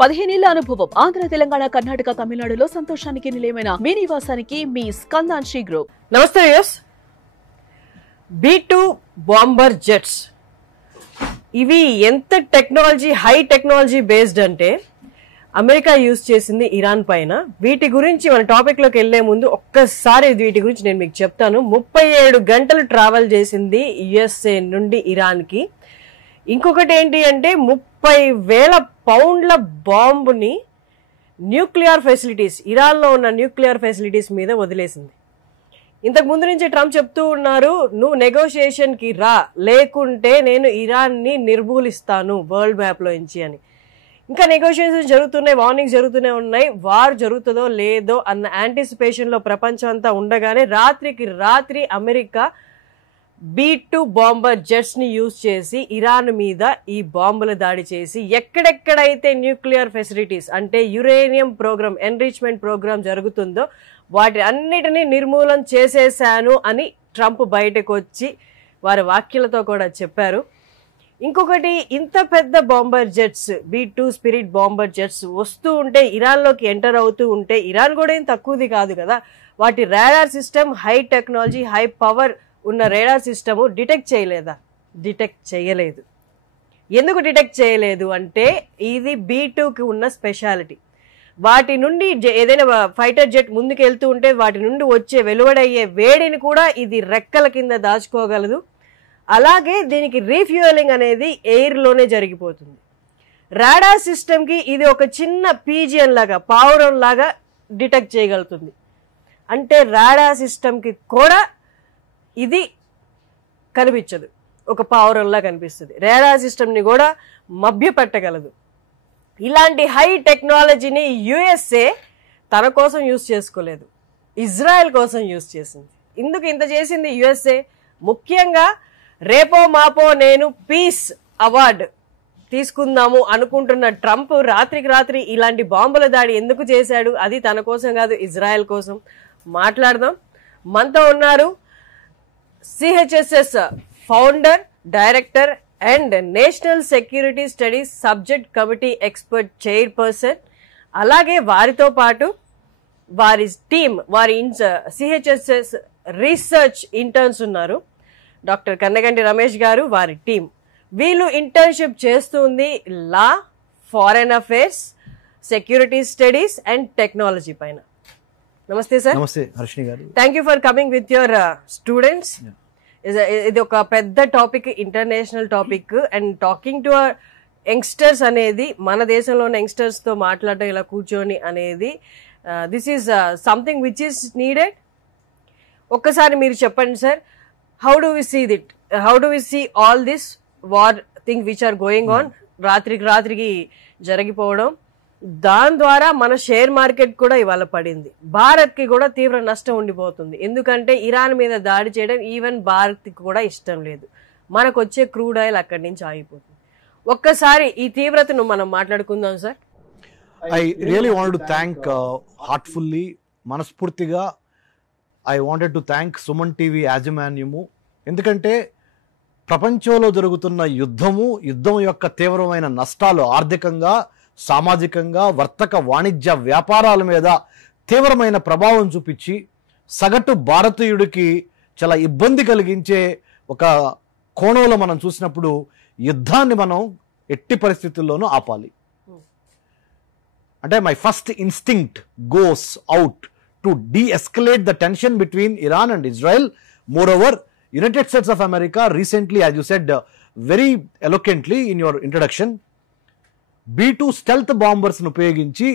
15 ఏళ్ల అనుభవం ఆంధ్ర తెలంగాణ కర్ణాటక తమిళనాడులో సంతోషానికి నిలయమైన మీ నివాసానికి మీ స్కందాన్షి గ్రూప్. నమస్తే యస్. B2 బాంబర్ జెట్స్ ఇవి ఎంత టెక్నాలజీ హై టెక్నాలజీ బేస్డ్ అంటే అమెరికా యూజ్ చేసింది ఇరాన్ పైన. వీటి గురించి మన టాపిక్ లోకి వెళ్లే ముందు ఒక్కసారి వీటి గురించి నేను మీకు చెప్తాను. 37 గంటలు ట్రావెల్ చేసింది USA నుండి ఇరాన్ కి. ఇంకొకటి ఏంటి అంటే 30,000 పౌండ్ల బాంబుని న్యూక్లియర్ ఫెసిలిటీస్, ఇరాన్ లో ఉన్న న్యూక్లియర్ ఫెసిలిటీస్ మీద వదిలేసింది. ఇంతకు ముందు నుంచి ట్రంప్ చెప్తూ ఉన్నారు, నువ్వు నెగోషియేషన్ కి రా, లేకుంటే నేను ఇరాన్ ని నిర్మూలిస్తాను వరల్డ్ మ్యాప్ లో నుంచి అని. ఇంకా నెగోషియేషన్ జరుగుతున్నాయి, వార్నింగ్స్ జరుగుతూనే ఉన్నాయి. వార్ జరుగుతుందో లేదో అన్న యాంటిసిపేషన్ లో ప్రపంచం అంతా ఉండగానే రాత్రికి రాత్రి అమెరికా B2 బాంబర్ జెట్స్ ని యూజ్ చేసి ఇరాన్ మీద ఈ బాంబుల దాడి చేసి ఎక్కడెక్కడైతే న్యూక్లియర్ ఫెసిలిటీస్ అంటే యురేనియం ప్రోగ్రామ్, ఎన్రిచ్మెంట్ ప్రోగ్రామ్ జరుగుతుందో వాటి అన్నిటినీ నిర్మూలన చేసేశాను అని ట్రంప్ బయటకు వచ్చి వారి వాక్యాలతో కూడా చెప్పారు. ఇంకొకటి, ఇంత పెద్ద bomber jets B2 spirit bomber jets వస్తూ ఉంటే, ఇరాన్లోకి ఎంటర్ అవుతూ ఉంటే, ఇరాన్ కూడా ఏం తక్కువది కాదు కదా. వాటి radar system high technology, high power ఉన్న రేడార్ సిస్టము డిటెక్ట్ చేయలేదా? డిటెక్ట్ చేయలేదు. ఎందుకు డిటెక్ట్ చేయలేదు అంటే ఇది B2కి ఉన్న స్పెషాలిటీ. వాటి నుండి ఏదైనా ఫైటర్ జెట్ ముందుకు వెళ్తూ ఉంటే వాటి నుండి వచ్చే వెలువడయ్యే వేడిని కూడా ఇది రెక్కల కింద దాచుకోగలదు. అలాగే దీనికి రీఫ్యూయలింగ్ అనేది ఎయిర్లోనే జరిగిపోతుంది. రాడార్ సిస్టమ్కి ఇది ఒక చిన్న పీజియన్ లాగా, పావురం లాగా డిటెక్ట్ చేయగలుగుతుంది. అంటే రాడార్ సిస్టమ్కి కూడా ఇది కనిపించదు, ఒక పావురంలా కనిపిస్తుంది. రాడార్ సిస్టమ్ని కూడా మభ్యపెట్టగలదు. ఇలాంటి హై టెక్నాలజీని USA తన కోసం యూజ్ చేసుకోలేదు, ఇజ్రాయెల్ కోసం యూజ్ చేసింది. ఇందుకు ఇంత చేసింది USA, ముఖ్యంగా రేపో మాపో నేను పీస్ అవార్డు తీసుకుందాము అనుకుంటున్న ట్రంప్ రాత్రికి రాత్రి ఇలాంటి బాంబుల దాడి ఎందుకు చేశాడు? అది తన కోసం కాదు, ఇజ్రాయెల్ కోసం. మాట్లాడదాం. మనతో ఉన్నారు CHSS founder, director and national security studies subject committee expert chairperson. అలాగే వారితో పాటు వారి టీం, వారి CHSS రీసెర్చ్ ఇంటర్న్స్ ఉన్నారు. డాక్టర్ కన్నగంటి రమేష్ గారు, వారి టీం. వీళ్ళు ఇంటర్న్షిప్ చేస్తుంది law, foreign affairs, security studies and technology పైన. నమస్తే సార్. నమస్తే హర్షిని గారు. Thank you for coming with your students. ఇది ఒక పెద్ద topic, international topic. And talking to youngsters అనేది, మన దేశంలో ఉన్న యంగ్స్టర్స్ తో మాట్లాడడం ఇలా కూర్చొని అనేది, this is something which is needed. ఒక్కసారి మీరు చెప్పండి sir, how do we see it, how do we see all this war thing which are going on, రాత్రికి రాత్రికి జరిగిపోవడం, దాని ద్వారా మన షేర్ మార్కెట్ కూడా ఇవాళ పడింది. భారత్ కి కూడా తీవ్ర నష్టం ఉండిపోతుంది. ఎందుకంటే ఇరాన్ మీద దాడి చేయడం ఈవెన్ భారత్ కి కూడా ఇష్టం లేదు. మనకు వచ్చే క్రూడ్ ఆయిల్ అక్కడి నుంచి ఆగిపోతుంది. ఒక్కసారి ఈ తీవ్రతను మనం మాట్లాడుకుందాం sir. I really wanted to thank heartfully, మనస్ఫూర్తిగా I wanted to thank Suman TV యాజమాన్యము. ఎందుకంటే ప్రపంచంలో జరుగుతున్న యుద్ధం యొక్క తీవ్రమైన నష్టాలు ఆర్థికంగా, సామాజికంగా, వర్తక వాణిజ్య వ్యాపారాల మీద తీవ్రమైన ప్రభావం చూపించి సగటు భారతీయుడికి చాలా ఇబ్బంది కలిగించే ఒక కోణంలో మనం చూసినప్పుడు యుద్ధాన్ని మనం ఎట్టి పరిస్థితుల్లోనూ ఆపాలి. అంటే my first instinct goes out to de-escalate the tension between Iran and Israel. Moreover, United States of America recently, as you said very eloquently in your introduction, B2 stealth bombers ను ఉపయోగించి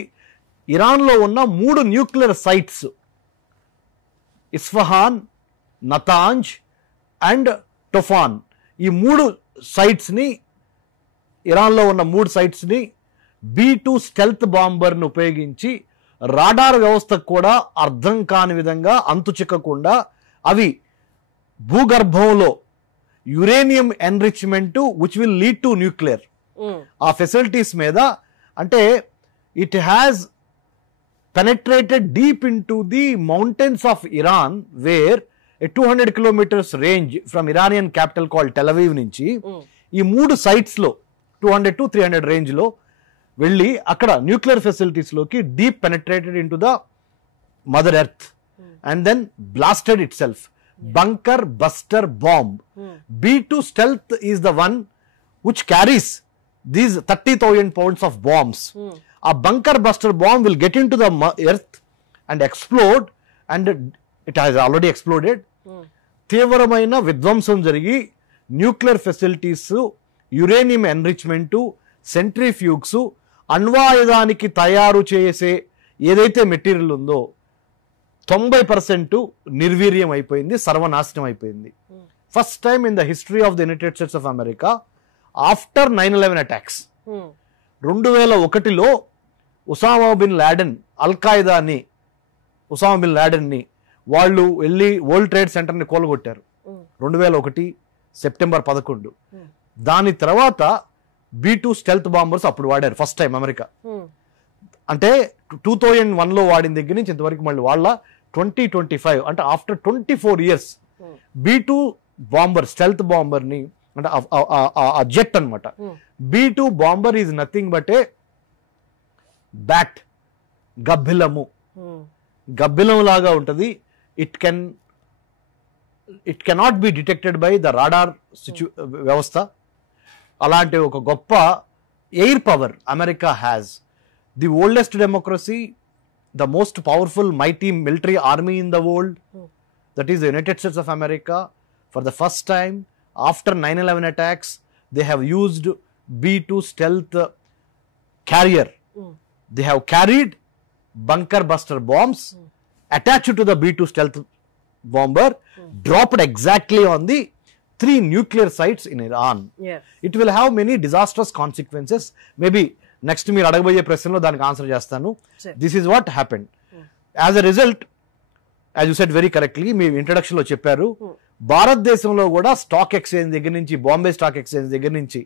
ఇరాన్లో ఉన్న 3 nuclear sites, Isfahan, Natanz and టొఫాన్, ఈ 3 sites ని, ఇరాన్లో ఉన్న 3 sites ని B2 స్టెల్త్ బాంబర్ ను ఉపయోగించి రాడార్ వ్యవస్థకు కూడా అర్థం కాని విధంగా, అంతు చిక్కకుండా అవి భూగర్భంలో uranium enrichment which will lead to nuclear, ఆ ఫెసిలిటీస్ మీద, అంటే it has penetrated deep into the mountains of Iran, where a 200 kilometers range from Iranian capital called Tel Aviv నుంచి ఈ 3 sites లో 200 to 300 రేంజ్ లో వెళ్ళి అక్కడ nuclear facilities లోకి deep penetrated into the mother earth and then blasted itself. Bunker buster bomb. B2 stealth is the one which carries these 30,000 pounds of bombs. A bunker buster bomb will get into the earth and explode, and it has already exploded. తీవ్రమైన విధ్వంసం జరిగి nuclear facilities, uranium enrichment, సెంట్రిఫ్యూగ్స్, అణ్వాయుధానికి తయారు చేసే ఏదైతే material ఉందో 90% నిర్వీర్యం అయిపోయింది, సర్వనాశనం అయిపోయింది. First time in the history of the United States of America after 9/11 attacks 2001లో ఉసామా బిన్ లాడెన్, అల్ఖాయిదాని ఉసామా బిన్ లాడెన్ని వాళ్ళు వెళ్ళి వరల్డ్ ట్రేడ్ సెంటర్ని కూలగొట్టారు 2001 సెప్టెంబర్ 11. దాని తర్వాత B2 స్టెల్త్ బాంబర్స్ అప్పుడు వాడారు ఫస్ట్ టైం అమెరికా. అంటే 2001లో వాడిన దగ్గర నుంచి ఇంతవరకు మళ్ళీ వాళ్ళ 2025 అంటే after 24 years B2 bomber, stealth bomber ని అంటే ఆ జెట్ అనమాట. B2 bomber is nothing but a bat, గబ్బిలము, గబ్బిలం లాగా ఉంటది. It cannot be detected by the radar వ్యవస్థ. అలాంటి ఒక గొప్ప air power America has. The oldest democracy, the most powerful mighty military army in the world, that is the United States of America. For the first time after 9/11 attacks, they have used B2 stealth carrier. They have carried bunker buster bombs attached to the B2 stealth bomber, dropped exactly on the 3 nuclear sites in Iran. It will have many disastrous consequences. Maybe next మీరు అడగబోయే ప్రశ్నలో దానికి answer చేస్తాను. This is what happened. As a result, as you said very correctly, me introduction లో చెప్పారు, భారతదేశంలో కూడా stock exchange దగ్గర నుంచి, బాంబే స్టాక్ ఎక్స్చేంజ్ దగ్గర నుంచి,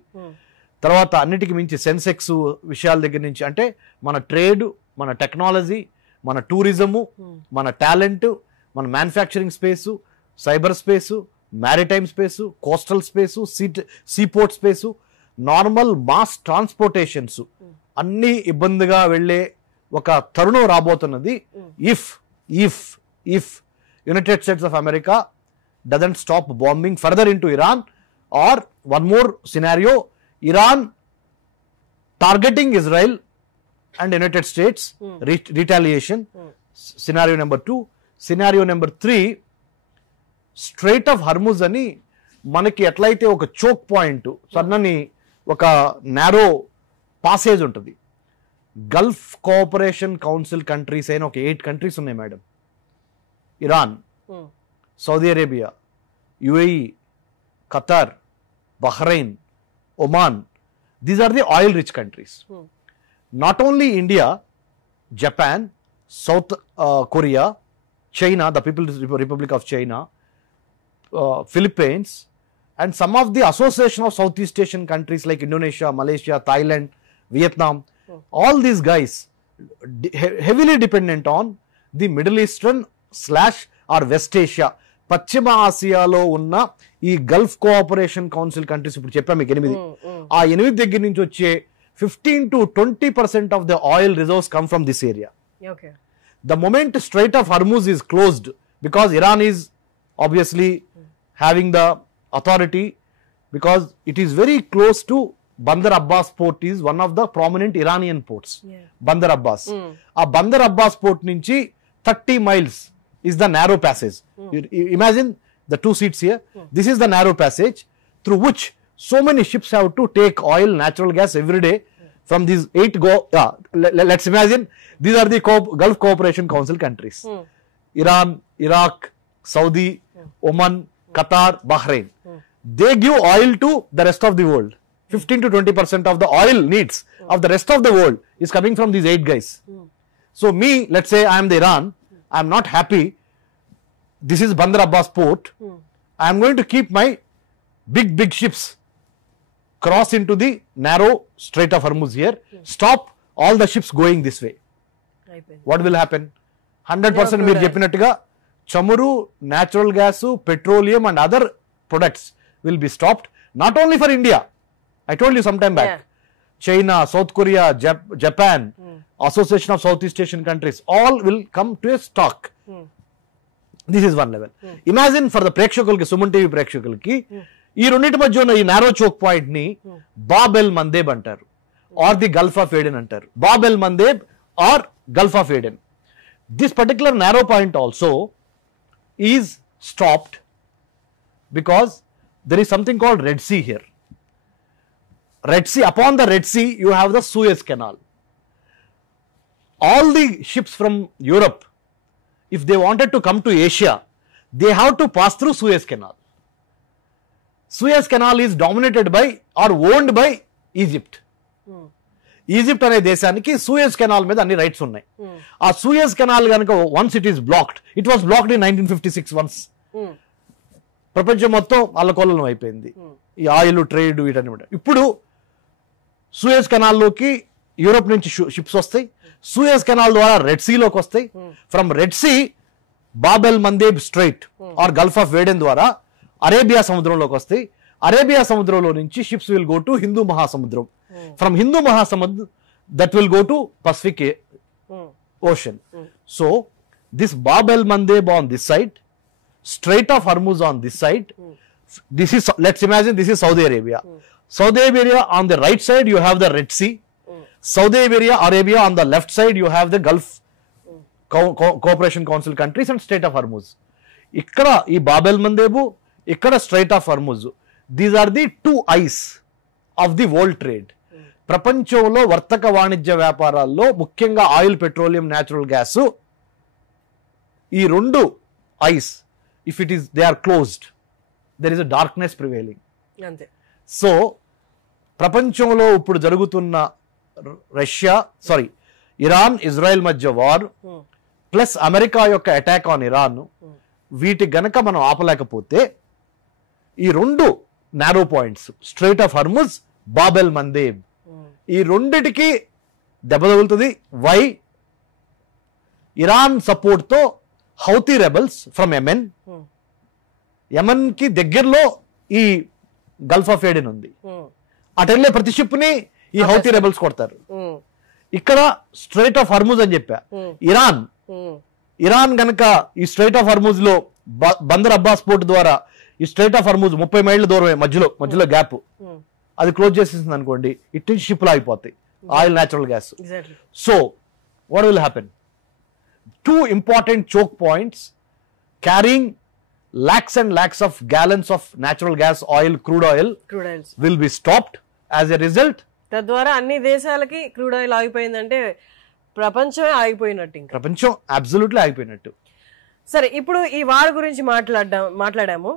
తర్వాత అన్నిటికి మించి సెన్సెక్స్ విషయాల దగ్గర నుంచి, అంటే మన ట్రేడ్, మన టెక్నాలజీ, మన టూరిజము, మన టాలెంట్, మన manufacturing space, cyber space, maritime space, coastal space, seaport space, normal mass transportations అన్ని ఇబ్బందిగా వెళ్ళే ఒక తరుణం రాబోతున్నది. If United States of America doesn't stop bombing further into Iran, or one more scenario, Iran targeting Israel and United States, retaliation. Scenario number 2. Scenario number 3, strait of Hormuz అని మనకి ఎట్లయితే ఒక చోక్ పాయింట్, సన్నని ఒక narrow passage ఉంటుంది. Gulf Cooperation Council countries అయిన ఒక 8 countries ఉన్నాయి madam. Iran, Saudi Arabia, UAE, Qatar, Bahrain, Oman. These are the oil rich countries. Not only India, Japan, South Korea, China, the People's Republic of China, Philippines, and some of the association of Southeast Asian countries like Indonesia, Malaysia, Thailand, Vietnam, all these guys heavily dependent on the Middle Eastern / or West Asia, పశ్చిమ ఆసియాలో ఉన్న ఈ Gulf Cooperation Council countries. ఇప్పుడు చెప్పాం మీకు 8. ఆ 8 దగ్గర నుంచి వచ్చే 15 to 20% of the oil reserves come from this area. The moment Strait of Hormuz is closed, because Iran is obviously having the authority, because it is very close to Bandar Abbas port, is one of the prominent Iranian ports. Bandar Abbas. A Bandar Abbas port nunchi 30 miles is the narrow passage. You imagine the 2 seats here. This is the narrow passage through which so many ships have to take oil, natural gas every day from these 8 let's imagine these are the Gulf Cooperation Council countries. Iran, Iraq, Saudi, Oman, Qatar, Bahrain. They give oil to the rest of the world. 15 to 20% of the oil needs of the rest of the world is coming from these 8 guys. So me, let's say I am the Iran, I am not happy. This is Bandar Abbas port. I am going to keep my big ships cross into the narrow Strait of Hormuz here. Stop all the ships going this way. What will happen? 100% మీరు చెప్పినట్టుగా చమురు, natural gas, petroleum and other products will be stopped. Not only for India. I told you some time back. China, South Korea, Japan, Association of Southeast Asian countries, all will come to a stock. This is one level. Imagine for the ప్రేక్షకులకి, Suman TV ప్రేక్షకులకి, ఈ రెండింటి మధ్య ఉన్న ఈ narrow choke point ని Bab el Mandeb అంటారు, or the Gulf of Aden అంటారు. Bab el Mandeb or Gulf of Aden. This particular narrow point also is stopped because there is something called Red Sea here. Red Sea, upon the Red Sea you have the Suez Canal. All the ships from Europe, if they wanted to come to Asia, they have to pass through Suez Canal. Suez Canal is dominated by or owned by Egypt. Egypt అనే దేశానికి Suez Canal మీద అన్ని rights ఉన్నాయి. ఆ Suez Canal కనుక once it is blocked, it was blocked in 1956 once. ప్రపంచం మొత్తం అల్లకొల్లం అయిపోయింది ఈ ఆయిల్ ట్రేడ్ వీటన్నమాట. ఇప్పుడు సూయజ్ కెనాల్లోకి యూరోప్ నుంచి షిప్స్ వస్తాయి, సూయజ్ కెనాల్ ద్వారా రెడ్ సీలోకి వస్తాయి, from Red Sea Bab el Mandeb strait or Gulf of Aden ద్వారా అరేబియా సముద్రంలోకి వస్తాయి. అరేబియా సముద్రంలో నుంచి ships will go to Hindu మహాసముద్రం. From Hindu Mahasamudra, that will go to Pacific Ocean. So, this Bab el Mandeb on this side, Strait of Hormuz on this side, this is, let's imagine this is Saudi Arabia. Saudi Arabia on the right side, you have the Red Sea. Saudi Arabia on the left side, you have the Gulf Cooperation Council countries and Strait of Hormuz. Ikkada, ee Bab el Mandebu, ikkada Strait of Hormuz. These are the two eyes of the world trade. ప్రపంచంలో వర్తక వాణిజ్య వ్యాపారాల్లో ముఖ్యంగా oil, petroleum, natural gas, ఈ రెండు eyes if it is they are closed, there is a darkness prevailing. అంతే. So ప్రపంచంలో ఇప్పుడు జరుగుతున్న ఇరాన్ ఇజ్రాయెల్ మధ్య వార్ ప్లస్ అమెరికా యొక్క అటాక్ ఆన్ ఇరాన్, వీటి గనక మనం ఆపలేకపోతే ఈ రెండు narrow points Strait of Hormuz, Bab el Mandeb, ఈ రెండిటికి దెబ్బ తగులుతుంది. వై? ఇరాన్ సపోర్ట్ తో హౌతీ రెబల్స్ ఫ్రమ్ యమన్ కి దగ్గరలో ఈ గల్ఫ్ ఆఫ్ ఏడెన్ ఉంది. అటెళ్ళే ప్రతి షిప్ ని ఈ హౌతీ రెబల్స్ కొడతారు. ఇక్కడ స్ట్రైట్ ఆఫ్ హర్ముజ్ అని చెప్పా. ఇరాన్ గనక ఈ స్ట్రైట్ ఆఫ్ హర్ముజ్ లో బందర్ అబ్బాస్ పోర్ట్ ద్వారా ఈ స్ట్రైట్ ఆఫ్ హర్ముజ్ 30 మైళ్ళ దూరమే, మధ్యలో గ్యాప్, అది క్లోజ్ చేసేసింది అనుకోండి, ఇట్ నుంచి షిప్లు ఆగిపోతాయి, oil, natural gas. So what will happen? 2 important choke points carrying lakhs and lakhs of gallons of natural gas, oil, crude oils will be stopped. As a result, తద్వారా అన్ని దేశాలకి crude oil ఆగిపోయిందంటే ప్రపంచమే ఆగిపోయినట్టు. ప్రపంచం absolutely ఆగిపోయినట్టు. సరే, ఇప్పుడు ఈ war గురించి మాట్లాడాము.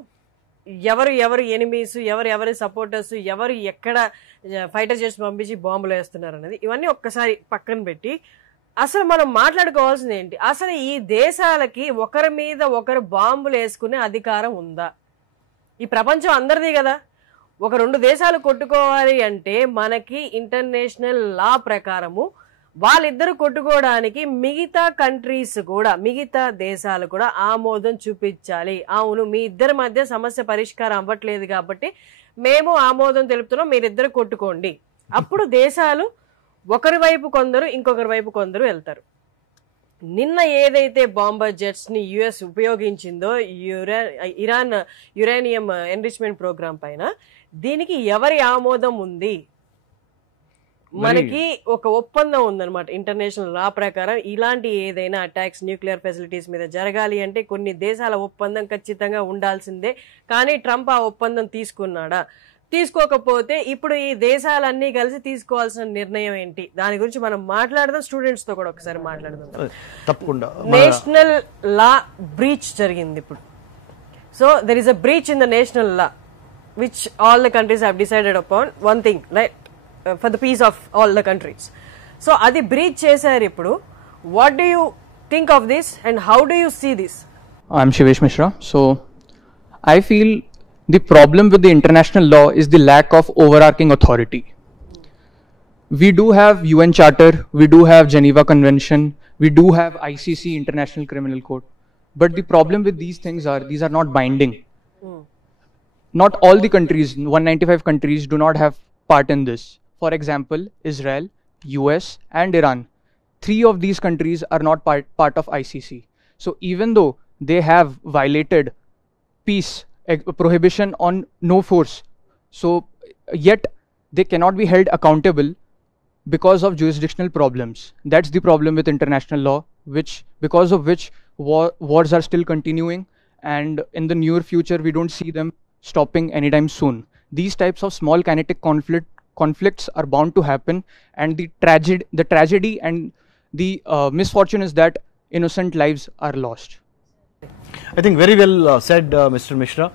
ఎవరు ఎనిమీస్, ఎవరి సపోర్టర్స్, ఎవరు ఎక్కడ ఫైటర్ జెట్స్ పంపించి బాంబులు వేస్తున్నారు అనేది ఇవన్నీ ఒక్కసారి పక్కన పెట్టి అసలు మనం మాట్లాడుకోవాల్సింది ఏంటి? అసలు ఈ దేశాలకి ఒకరి మీద ఒకరు బాంబులు వేసుకునే అధికారం ఉందా? ఈ ప్రపంచం అందరిది కదా. ఒక 2 దేశాలు కొట్టుకోవాలి అంటే మనకి ఇంటర్నేషనల్ లా ప్రకారము వాళ్ళిద్దరు కొట్టుకోవడానికి మిగతా కంట్రీస్ కూడా, మిగతా దేశాలు కూడా ఆమోదం చూపించాలి. అవును, మీ ఇద్దరి మధ్య సమస్య పరిష్కారం అవ్వట్లేదు కాబట్టి మేము ఆమోదం తెలుపుతున్నాం, మీరిద్దరు కొట్టుకోండి. అప్పుడు దేశాలు ఒకరి వైపు కొందరు, ఇంకొకరి వైపు కొందరు వెళ్తారు. నిన్న ఏదైతే బాంబర్ జెట్స్ ని యుఎస్ ఉపయోగించిందో ఇరాన్ యురేనియం ఎన్రిచ్మెంట్ ప్రోగ్రామ్ పైన, దీనికి ఎవరి ఆమోదం ఉంది? మనకి ఒక ఒప్పందం ఉందన్నమాట ఇంటర్నేషనల్ లా ప్రకారం. ఇలాంటి ఏదైనా అటాక్స్ న్యూక్లియర్ ఫెసిలిటీస్ మీద జరగాలి అంటే కొన్ని దేశాల ఒప్పందం ఖచ్చితంగా ఉండాల్సిందే. కానీ ట్రంప్ ఆ ఒప్పందం తీసుకున్నాడా? తీసుకోకపోతే ఇప్పుడు ఈ దేశాలన్నీ కలిసి తీసుకోవాల్సిన నిర్ణయం ఏంటి? దాని గురించి మనం మాట్లాడదాం. స్టూడెంట్స్ తో కూడా ఒకసారి మాట్లాడదాం. తప్పకుండా. నేషనల్ లా బ్రీచ్ జరిగింది ఇప్పుడు. So there is a breach in the national law which all the countries have decided upon one thing, right, for the peace of all the countries. So adi breach chesaru ippudu. What do you think of this and how do you see this? I'm Shivesh Mishra. So I feel the problem with the international law is the lack of overarching authority. We do have UN Charter, we do have Geneva Convention, we do have ICC, International Criminal Court, but the problem with these things are these are not binding. Not all the countries, 195 countries do not have part in this. for example, Israel, US, and Iran. 3 of these countries are not part of ICC. So even though they have violated peace, prohibition on no force, so yet they cannot be held accountable because of jurisdictional problems. That's the problem with international law, because of which wars are still continuing, and in the near future we don't see them stopping anytime soon. These types of small kinetic conflicts are bound to happen, and the tragedy and the misfortune is that innocent lives are lost. I think very well said, Mr. Mishra.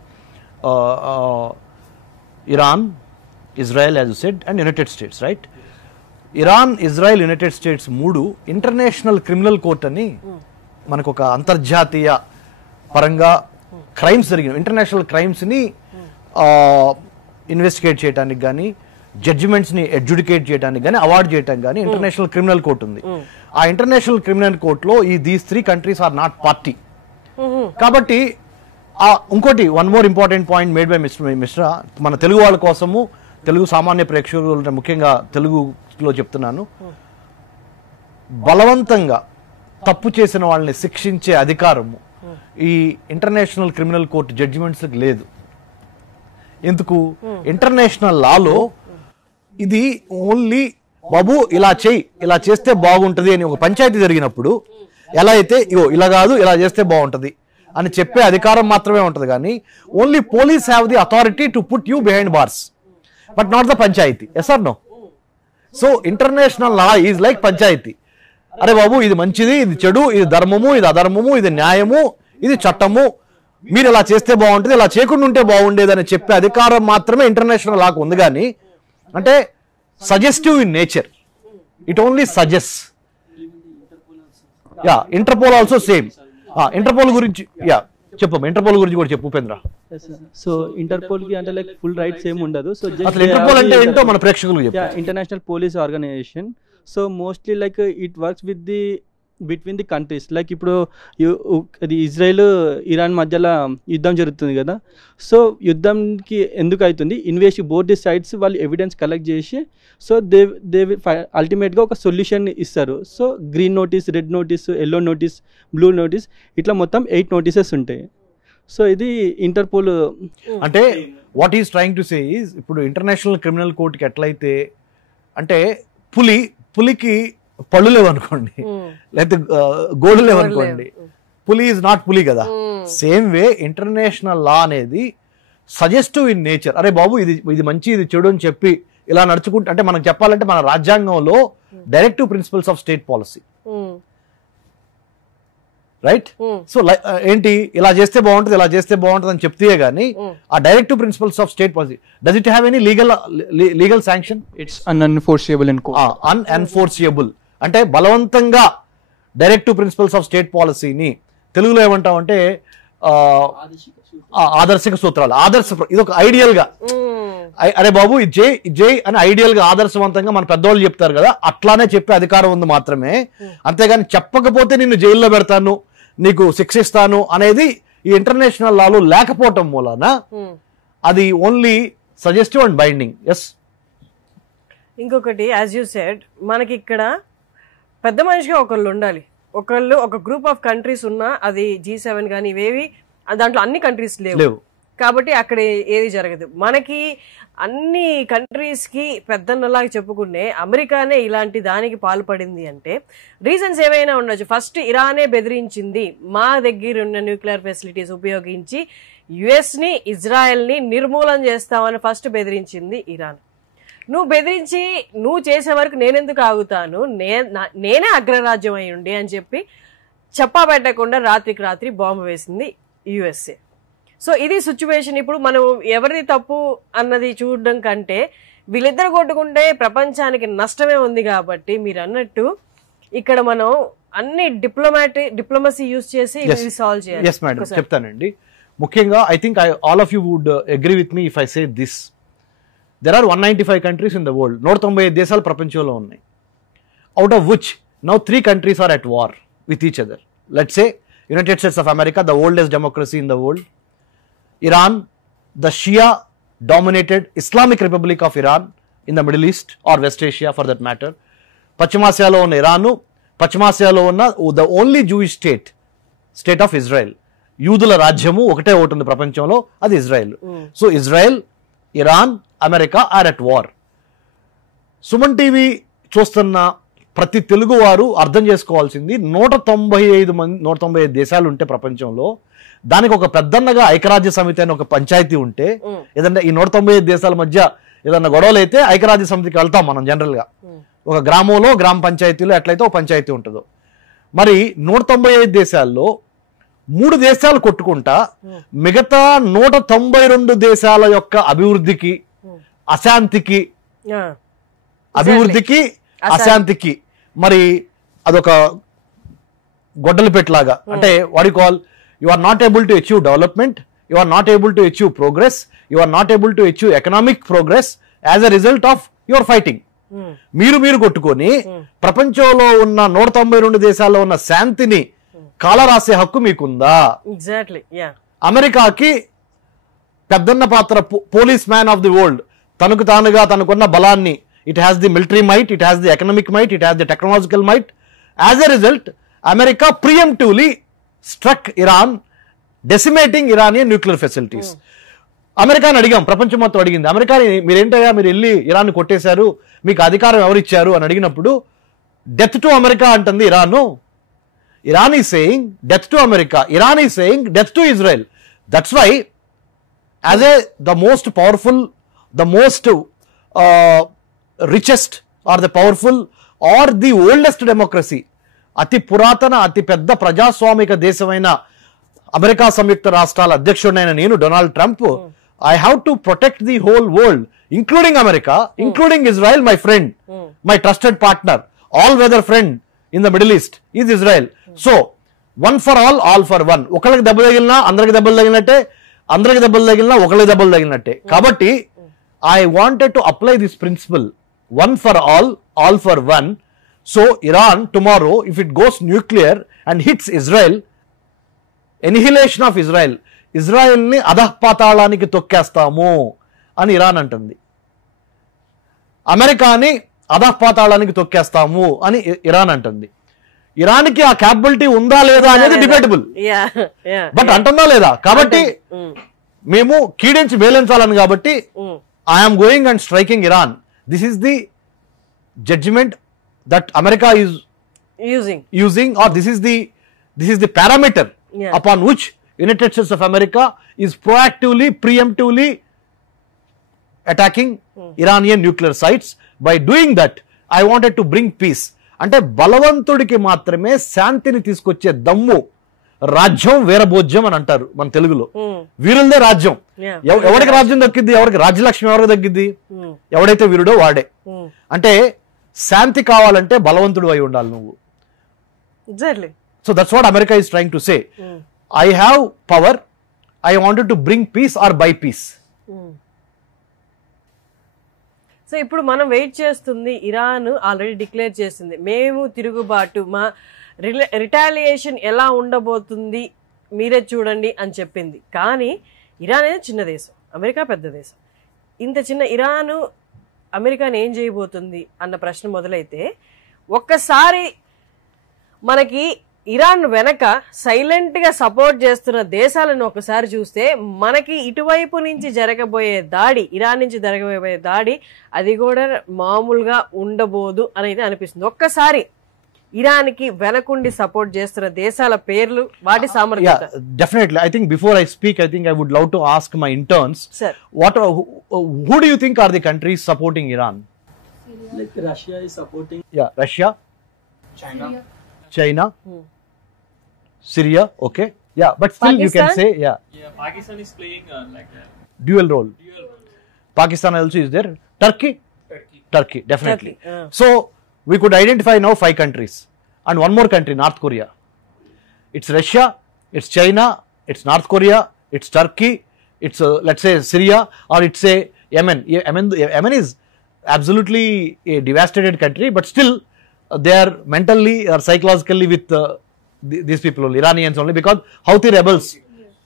Iran, Israel, as you said, and United States, right? Iran, Israel, United states 3 international criminal court అని మనకు ఒక అంతర్జాతీయ పరంగా crimes జరిగిన international క్రైమ్స్ని investigate చేయడానికి కానీ, జడ్జిమెంట్స్ని adjudicate చేయడానికి కానీ, అవార్డు చేయడానికి కానీ ఇంటర్నేషనల్ క్రిమినల్ కోర్ట్ ఉంది. ఆ ఇంటర్నేషనల్ క్రిమినల్ కోర్టులో these 3 countries are not party. కాబట్టి ఇంకోటి one more important point made by Mishra, మన తెలుగు వాళ్ళ కోసము, తెలుగు సామాన్య ప్రేక్షకులు ముఖ్యంగా తెలుగులో చెప్తున్నాను, బలవంతంగా తప్పు చేసిన వాళ్ళని శిక్షించే అధికారము ఈ ఇంటర్నేషనల్ క్రిమినల్ కోర్టు జడ్జిమెంట్స్కి లేదు. ఎందుకు? ఇంటర్నేషనల్ లాలో ఇది ఓన్లీ బాబు ఇలా చేయి, ఇలా చేస్తే బాగుంటుంది అని ఒక పంచాయతీ జరిగినప్పుడు ఎలా అయితే ఇలా కాదు ఇలా చేస్తే బాగుంటుంది అని చెప్పే అధికారం మాత్రమే ఉంటుంది. కానీ only police have the authority to put you behind bars, but not the panchayati. Yes or no? So international law is like panchayati. అరే బాబు ఇది మంచిది, ఇది చెడు, ఇది ధర్మము, ఇది అధర్మము, ఇది న్యాయము, ఇది చట్టము, మీరు ఇలా చేస్తే బాగుంటుంది, ఇలా చేయకుండా ఉంటే బాగుండేది అని చెప్పే అధికారం మాత్రమే ఇంటర్నేషనల్ లాకు ఉంది. కానీ అంటే suggestive in nature, it only suggest. Yeah, interpole also same. Interpole గురించి చెప్పు, ఇంటర్పోల్ గురించి కూడా చెప్పు ఉపేంద్ర. సో ఇంటర్పోల్ కి అంటే లైక్ ఫుల్ రైట్స్ ఏమి ఉండదు. సో అసలు ఇంటర్పోల్ అంటే ఏంటో మన ప్రేక్షకులకు చెప్పు. International police organisation. So mostly like it works with the between the countries. Like ఇప్పుడు అది ఇజ్రాయెల్ ఇరాన్ మధ్యలో యుద్ధం జరుగుతుంది కదా. సో యుద్ధంకి ఎందుకు అవుతుంది, బోత్ ది సైడ్స్ వాళ్ళు ఎవిడెన్స్ కలెక్ట్ చేసి సో దే అల్టిమేట్గా ఒక సొల్యూషన్ ఇస్తారు. So green notice, red notice, yellow notice, blue notice, ఇట్లా మొత్తం 8 నోటీసెస్ ఉంటాయి. సో ఇది ఇంటర్పోల్ అంటే what is trying to say is, ఇప్పుడు ఇంటర్నేషనల్ క్రిమినల్ కోర్టుకి ఎట్లయితే అంటే పులికి పళ్ళు లేవనుకోండి, లేకపోతే గోడు లేవనుకోండి, పులి ఈజ్ నాట్ పులి కదా. సేమ్ వే ఇంటర్నేషనల్ లా అనేది సజెస్టివ్ ఇన్ నేచర్. అరే బాబు ఇది మంచి, ఇది చెడు అని చెప్పి ఇలా నడుచుకుంటే, అంటే మనకు చెప్పాలంటే మన రాజ్యాంగంలో directive principles of state policy, right? So ఏంటి, ఇలా చేస్తే బాగుంటుంది, ఇలా చేస్తే బాగుంటుంది అని చెప్తే గానీ ఆ directive principles of state policy does it have any legal sanction? It's unenforceable in court. Unenforceable అంటే బలవంతంగా డైరెక్టివ్ ప్రిన్సిపల్స్ ఆఫ్ స్టేట్ పాలసీని తెలుగులో ఏమంటామంటే ఆదర్శిక సూత్రాలు, ఇది ఒక ఐడియల్ గా, అరే బాబు ఇది జై అని ఐడియల్ గా ఆదర్శవంతంగా మన పెద్దవాళ్ళు చెప్తారు కదా, అట్లానే చెప్పే అధికారం ఉంది మాత్రమే. అంతేగాని చెప్పకపోతే నిన్ను జైల్లో పెడతాను, నీకు శిక్షిస్తాను అనేది ఈ ఇంటర్నేషనల్ లాలో లేకపోవటం మూలన అది only suggestive and binding. Yes. ఇంకొకటి, యాజ్ యూ సెడ్, మనకి ఇక్కడ పెద్ద మనిషిగా ఒకళ్ళు ఉండాలి. ఒక గ్రూప్ ఆఫ్ కంట్రీస్ ఉన్నా, అది G7 కానీ ఇవేవి దాంట్లో అన్ని కంట్రీస్ లేవు కాబట్టి అక్కడ ఏది జరగదు. మనకి అన్ని కంట్రీస్ కి పెద్దన్నలాగా చెప్పుకునే అమెరికానే ఇలాంటి దానికి పాల్పడింది అంటే రీజన్స్ ఏమైనా ఉండొచ్చు. ఫస్ట్ ఇరానే బెదిరించింది, మా దగ్గర ఉన్న న్యూక్లియర్ ఫెసిలిటీస్ ఉపయోగించి యుఎస్ ని, ఇజ్రాయెల్ ని నిర్మూలన చేస్తామని ఫస్ట్ బెదిరించింది ఇరాన్. నువ్వు బెదిరించి నువ్వు చేసే వరకు నేనెందుకు ఆగుతాను, నేనే అగ్రరాజ్యం అయి ఉండి అని చెప్పి చెప్పా పెట్టకుండా రాత్రికి రాత్రి బాంబు వేసింది యుఎస్ఏ. సో ఇది సిచ్యువేషన్. ఇప్పుడు మనం ఎవరిది తప్పు అన్నది చూడడం కంటే వీళ్ళిద్దరు కొట్టుకుంటే ప్రపంచానికి నష్టమే ఉంది. కాబట్టి మీరు అన్నట్టు ఇక్కడ మనం అన్ని డిప్లొమసీ యూజ్ చేసి సాల్వ్ చేయాలి. ఎస్ మేడం, చెప్తానండి. ముఖ్యంగా I think all of you would agree with me if I say this. There are 195 countries in the world. 195 దేశాలు ప్రపంచంలో ఉన్నాయి. Out of which now 3 countries are at war with each other. Let's say United States of America, the oldest democracy in the world. Iran, the Shia dominated Islamic Republic of Iran, in the Middle East or West Asia for that matter. పశ్చిమాసియాలో ఉన్న Iran, పశ్చిమాసియాలో ఉన్న the only Jewish state of Israel. యూదుల రాజ్యము ఒకటే ఒకటి ఉంది ప్రపంచంలో, అది Israel. So Israel, Iran, America are at war. Suman TV చూస్తున్న ప్రతి తెలుగువారు అర్థం చేసుకోవాల్సింది 195 దేశాలు ఉంటే ప్రపంచంలో, దానికి ఒక పెద్దన్నగా ఐక్యరాజ్య సమితి అని ఒక పంచాయతీ ఉంటే, ఏదన్నా ఈ 195 దేశాల మధ్య ఏదన్నా గొడవలు అయితే ఐక్యరాజ్య సమితికి వెళ్తాం మనం జనరల్గా. ఒక గ్రామంలో గ్రామ పంచాయతీలో ఎట్లయితే ఒక పంచాయతీ ఉంటుందో, మరి 195 దేశాల్లో 3 దేశాలు కొట్టుకుంటా మిగతా 192 దేశాల యొక్క అభివృద్ధికి, అశాంతికి, అభివృద్ధికి అశాంతికి మరి అదొక గొడ్డలి పెట్టలాగా. అంటే what you call, you are not able to achieve development, you are not able to achieve progress, you are not able to achieve economic progress as a result of your fighting. మీరు కొట్టుకొని ప్రపంచంలో ఉన్న 192 దేశాల్లో ఉన్న శాంతిని కాలరాసే హక్కు మీకుందా? Exactly. అమెరికాకి పెద్దన్న పాత్ర, police man of the world, తనకు తానుగా తనకున్న బలాన్ని, it has the military might, it has the economic might, it has the technological might. As a result, America preemptively struck Iran, decimating Iranian nuclear facilities. అమెరికాని అడిగాం, ప్రపంచం మొత్తం అడిగింది, America మీరేంటయ్యా మీరు వెళ్ళి ఇరాన్ కొట్టేశారు, మీకు అధికారం ఎవరిచ్చారు అని అడిగినప్పుడు డెత్ టు అమెరికా అంటుంది Iran. Iran is saying death to America, Iran is saying death to Israel. That's why as a the most powerful, the most richest or the powerful or the oldest democracy, అతి పురాతన అతి పెద్ద ప్రజాస్వామిక దేశమైన America సంయుక్త రాష్ట్రాల అధ్యక్షుడైన నేను, Donald Trump, I have to protect the whole world including America, including Israel, my friend, my trusted partner, all weather friend in the Middle East is Israel. So one for all for one. ఒకళ్ళకి దెబ్బలు తగిలినా అందరికి దెబ్బలు తగిలినట్టే, అందరికి దెబ్బలు తగిలినా ఒకళ్ళకి దెబ్బలు తగిలినట్టే. కాబట్టి I wanted to apply this principle, one for all for one. So Iran tomorrow, if it goes nuclear and hits Israel, annihilation of Israel, Israel ni అధఃపాతాళానికి తొక్కేస్తాము అని ఇరాన్ అంటుంది. అమెరికాని అధఃపాతాళానికి తొక్కేస్తాము అని ఇరాన్ అంటుంది. ఇరాన్కి ఆ క్యాపబిలిటీ ఉందా లేదా అనేది డిబేటబుల్, బట్ అంటుందా లేదా? కాబట్టి మేము కీడించి వేలించాలని, కాబట్టి I'm going and striking Iran. This is the judgment that America is using, or this is the parameter upon which United States of America is proactively, preemptively attacking Iranian nuclear sites. By doing that, I wanted to bring peace. అంటే బలవంతుడికి మాత్రమే శాంతిని తీసుకొచ్చే దమ్ము, రాజ్యం వీరభోజ్యం అని అంటారు మన తెలుగులో. వీరులదే రాజ్యం. ఎవరికి రాజ్యం దక్కిద్ది, ఎవరికి రాజ్యలక్ష్మి ఎవరికి దక్కిద్ది? ఎవడైతే వీరుడో వాడే. అంటే శాంతి కావాలంటే బలవంతుడు అయి ఉండాలి నువ్వు. Exactly. So that's what America is trying to say. I have power, I wanted to bring peace or by peace. So ఇప్పుడు మనం వెయిట్ చేస్తుంది, ఇరాన్ ఆల్రెడీ డిక్లేర్ చేసింది మేము తిరుగుబాటు, మా రిటాలియేషన్ ఎలా ఉండబోతుంది మీరే చూడండి అని చెప్పింది. కానీ ఇరాన్ అనేది చిన్న దేశం, అమెరికా పెద్ద దేశం. ఇంత చిన్న ఇరాను అమెరికాని ఏం చేయబోతుంది అన్న ప్రశ్న మొదలైతే, ఒక్కసారి మనకి ఇరాన్ వెనక సైలెంట్గా సపోర్ట్ చేస్తున్న దేశాలను ఒకసారి చూస్తే, మనకి ఇటువైపు నుంచి జరగబోయే దాడి, ఇరాన్ నుంచి జరగబోయే దాడి అది కూడా మామూలుగా ఉండబోదు అనేది అనిపిస్తుంది. ఒక్కసారి ఇరాన్కి వెనకుండి సపోర్ట్ చేస్తున్న దేశాల పేర్లు, వాటి సామర్థ్యం. Definitely. I think before I speak, I think I would love to ask my interns, Sir. Who do you think are the countries supporting Iran? Like Russia is supporting. Yeah, Russia, China, Syria, okay. Yeah, but still you can Pakistan? say, yeah, Pakistan is playing like that. dual role. Pakistan also is there. Turkey, definitely. Turkey, So we could identify now 5 countries and one more country, North Korea. It's Russia, it's China, it's North Korea, it's Turkey, it's let's say Syria, or it's say Yemen. Yemen is absolutely a devastated country, but still they are mentally or psychologically with these people only, Iranians only, because Houthi rebels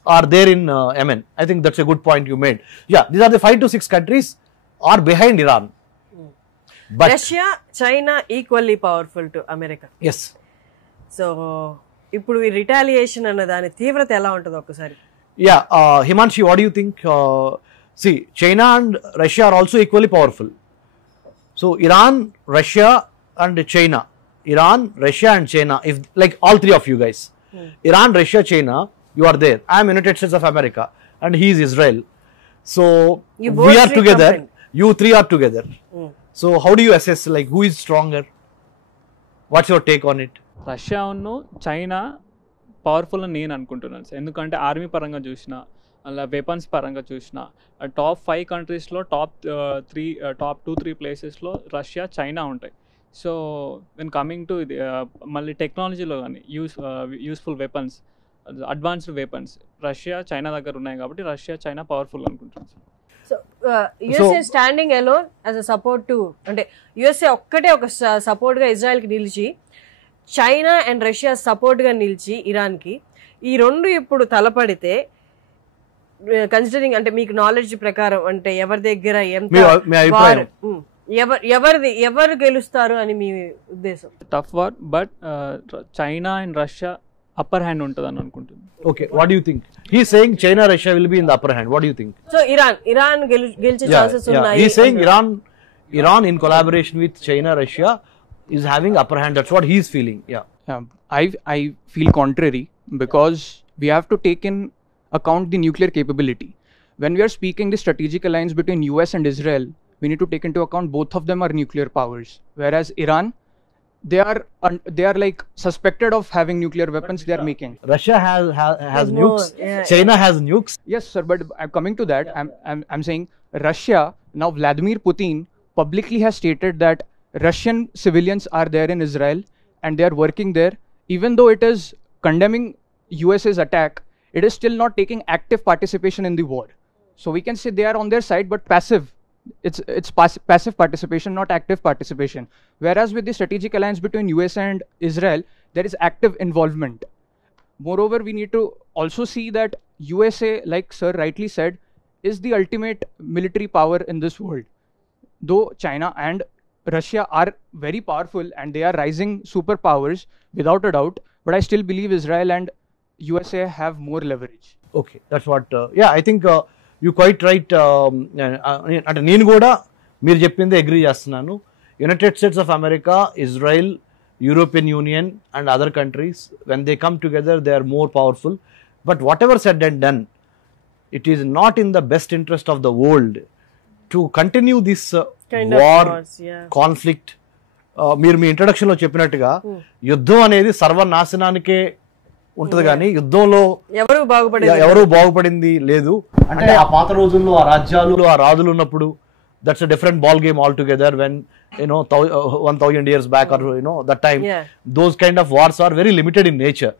are there in Yemen. I think that's a good point you made. Yeah, these are the 5 to 6 countries are behind Iran. But Russia China equally powerful to America. yes, so ఇప్పుడు ఈ retaliation అన్న దాని తీవ్రత ఎలా ఉంటుంది ఒక్కసారి? yeah. Himanshi, what do you think? See, China and Russia are also equally powerful. So Iran, Russia, and China. Iran, Russia, and China. If like all three of you guys, Iran, Russia, China, you are there. I am United States of America, and he is Israel. So You both we are three together. combined. You three are together. So how do you assess like who is stronger? What's your take on it? Russia ఉన్ను China powerful అని నేను అనుకుంటున్నాను sir. ఎందుకంటే army పరంగా చూసిన, అలా weapons పరంగా చూసిన, టాప్ 5 కంట్రీస్లో టాప్ 2-3 ప్లేసెస్లో రష్యా చైనా ఉంటాయి. సో వెన్ కమింగ్ టు ఇది మళ్ళీ టెక్నాలజీలో కానీ useful weapons, advanced weapons Russia China దగ్గర ఉన్నాయి కాబట్టి రష్యా చైనా పవర్ఫుల్ అనుకుంటున్నాను sir. So USA standing alone as a support to, అంటే యుఎస్ఏ ఒక్కటే ఒక సపోర్ట్గా ఇజ్రాయెల్కి నిలిచి, చైనా అండ్ రష్యా సపోర్ట్గా నిలిచి ఇరాన్కి, ఈ రెండు ఇప్పుడు తలపడితే కన్సిడరింగ్ అంటే మీకు నాలెడ్జ్ ప్రకారం అంటే ఎవరి దగ్గర ఎంత మీ అభిప్రాయం? ఎవరు గెలుస్తారు అని మీ ఉద్దేశం? Tough war, but China and Russia upper hand ఉంటుంది అని అనుకుంటున్నాను. Okay, what do you think? He's saying China, Russia will be in the upper hand. What do you think? So Iran గెలిచే ఛాన్సెస్ ఉన్నాయి. He's saying Iran in collaboration with China, Russia is having upper hand. That's what he's feeling. Yeah. I feel contrary, because we have to take in account the nuclear capability. When we are speaking the strategic alliance between US and Israel, we need to take into account both of them are nuclear powers. Whereas Iran, they are like suspected of having nuclear weapons they are making. Russia has more, nukes. yeah. China has nukes. Yes, sir, but I'm coming to that. I'm saying Russia, now Vladimir Putin publicly has stated that Russian civilians are there in Israel and they are working there. Even though it is condemning USA's attack, it is still not taking active participation in the war. So we can say they are on their side, but passive. It's passive participation, not active participation. Whereas with the strategic alliance between US and Israel, there is active involvement. Moreover, we need to also see that USA, like sir rightly said, is the ultimate military power in this world. Though China and Russia are very powerful and they are rising superpowers without a doubt, but I still believe Israel and USA have more leverage. Okay, that's what. Yeah, I think you quite right. అంటే నేను కూడా మీరు చెప్పింది agree చేస్తున్నాను. United States of America, Israel, European Union and other countries, when they come together they are more powerful. But whatever said and done, it is not in the best interest of the world to continue this Kind of war, wars, yeah. conflict. మీరు మీ introduction లో చెప్పినట్టుగా యుద్ధం అనేది సర్వనాశనానికే ఉంటది, కానీ యుద్ధంలో ఎవరు బాగుపడింది లేదు. అంటే ఆ పాత రోజుల్లో ఆ రాజ్యాలు, ఆ రాజులు ఉన్నప్పుడు that's a different ball game all together. When 1000 years back, or that time, Yeah. those kind of wars are very limited in nature.